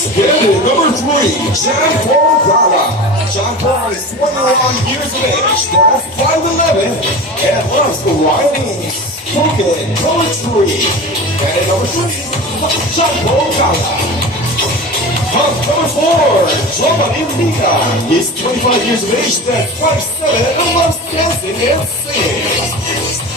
Schedule number 3, John Paul Gala. John Paul is 21 years of age, stands 5'11", and loves the writing, spoken poetry. And at number 3, John Paul Gala. Number 4, Giovanni Lina. He's 25 years of age, stands 5'7", and loves dancing and singing.